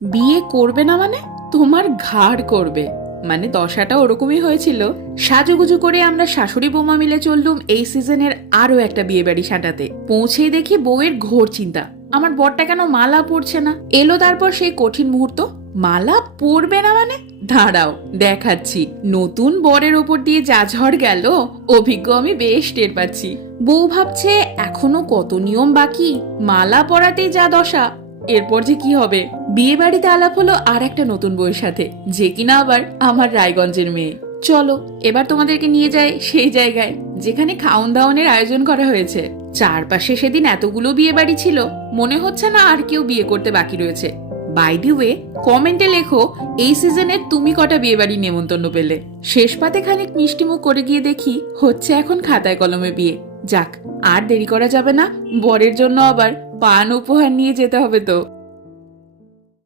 বিয়ে করবে না মানে? তোমার ঘাড় করবে। মানে দশাটা ওরকমই হয়েছিল। সাজুগুজু করে আমরা শাশুড়ি বৌমা মিলে চললুম এই সিজনের আরো একটা বিয়ে বাড়ি সাঁটাতে। পৌঁছেই দেখি বউয়ের ঘোর চিন্তা, আমার বরটা কেন মালা পরছে না। এলো তারপর সেই কঠিন মুহূর্ত, মালা পরবে না মানে? দাঁড়াও দেখাচ্ছি। নতুন বরের ওপর দিয়ে যা ঝড় গেল, অভিজ্ঞ আমি বেশ টের পাচ্ছি। বউ ভাবছে এখনো কত নিয়ম বাকি, মালা পরাতেই যা দশা, এরপর যে কি হবে। বিয়ে বাড়িতে আলাপ হলো আর একটা নতুন বউয়ের সাথে, যে কিনা আবার আমার রায়গঞ্জের মেয়ে। চলো এবার তোমাদেরকে নিয়ে যায় সেই জায়গায় যেখানে খাওন দাওয়ানের আয়োজন করা হয়েছে। চারপাশে সেদিন এতগুলো বিয়ে বাড়ি ছিল, মনে হচ্ছে না আর কেউ বিয়ে করতে বাকি রয়েছে। বাই দি ওয়ে, কমেন্টে লেখো এই সিজনের তুমি কটা বিয়ে বাড়ি নেমন্তন্ন পেলে। শেষ পাতে খানিক মিষ্টিমুখ করে গিয়ে দেখি হচ্ছে এখন খাতায় কলমে বিয়ে। যাক, আর দেরি করা যাবে না, বরের জন্য আবার পান উপহার নিয়ে যেতে হবে তো।